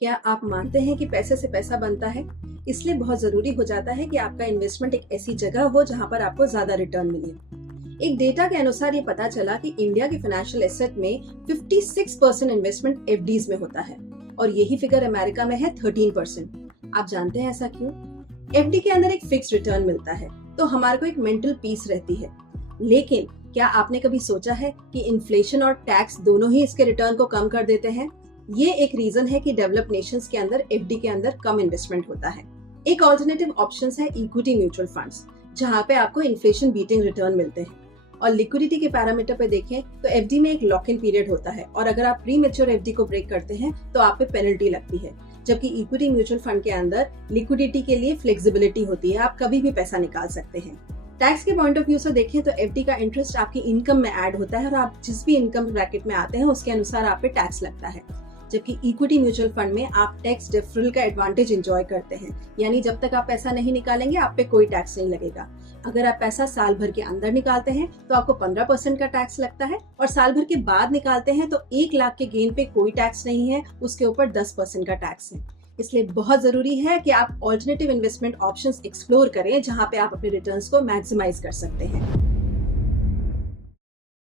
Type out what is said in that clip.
क्या आप मानते हैं कि पैसे से पैसा बनता है? इसलिए बहुत जरूरी हो जाता है कि आपका इन्वेस्टमेंट एक ऐसी जगह हो जहां पर आपको ज्यादा रिटर्न मिले। एक डेटा के अनुसार ये पता चला कि इंडिया के फाइनेंशियल एसेट में 56% इन्वेस्टमेंट एफडीज में होता है और यही फिगर अमेरिका में है 13%। आप जानते हैं ऐसा क्यों? एफडी के अंदर एक फिक्स रिटर्न मिलता है तो हमारे को एक मेंटल पीस रहती है, लेकिन क्या आपने कभी सोचा है कि इन्फ्लेशन और टैक्स दोनों ही इसके रिटर्न को कम कर देते हैं? ये एक रीजन है कि डेवलप्ड नेशंस के अंदर एफडी के अंदर कम इन्वेस्टमेंट होता है। एक ऑल्टरनेटिव ऑप्शंस है इक्विटी म्यूचुअल फंड्स, जहां पे आपको इन्फ्लेशन बीटिंग रिटर्न मिलते हैं। और लिक्विडिटी के पैरामीटर पे देखें तो एफडी में एक लॉक इन पीरियड होता है और अगर आप प्री मैच्योर एफडी को ब्रेक करते हैं तो आप पे पेनल्टी लगती है, जबकि इक्विटी म्यूचुअल फंड के अंदर लिक्विडिटी के लिए फ्लेक्सिबिलिटी होती है, आप कभी भी पैसा निकाल सकते हैं। टैक्स के पॉइंट ऑफ व्यू से देखें तो एफडी का इंटरेस्ट आपकी इनकम में ऐड होता है और आप जिस भी इनकम ब्रैकेट में आते हैं उसके अनुसार आप पे टैक्स लगता है, जबकि इक्विटी म्यूचुअल फंड में आप टैक्स डिफरल का एडवांटेज एंजॉय करते हैं, यानी जब तक आप पैसा नहीं निकालेंगे आप पे कोई टैक्स नहीं लगेगा। अगर आप पैसा साल भर के अंदर निकालते हैं तो आपको 15% का टैक्स लगता है और साल भर के बाद निकालते हैं तो 1 लाख के गेन पे कोई टैक्स नहीं है, उसके ऊपर 10% का टैक्स है। इसलिए बहुत जरूरी है कि आप ऑल्टरनेटिव इन्वेस्टमेंट ऑप्शंस एक्सप्लोर करें जहां पे आप अपने रिटर्न्स को मैक्सिमाइज कर सकते हैं।